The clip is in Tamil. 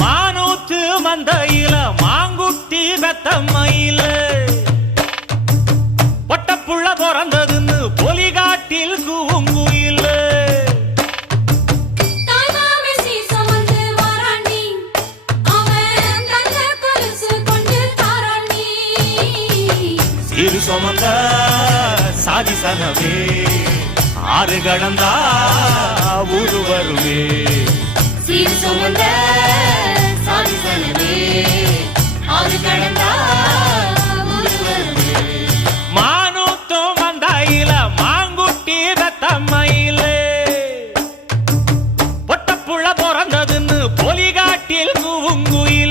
மானூத்து மந்தையில மாங்குட்டி பெத்தம்மையில பொட்டப்புள்ள பிறந்ததுன்னு பொலிகாட்டில் கூங்குயில சீரு சுமந்த சாதி சனவே ஆறு கடந்தா ஊரு வருவே சீர் சுமந்த சாதி சனவே ஆறு கடந்தா ஊரு வருவே மானூத்தும் மந்தாயில மாங்குட்டி பெத்தம்மையில பொட்டப்புள்ள பிறந்ததுன்னு பொலிகாட்டில் கூங்குயில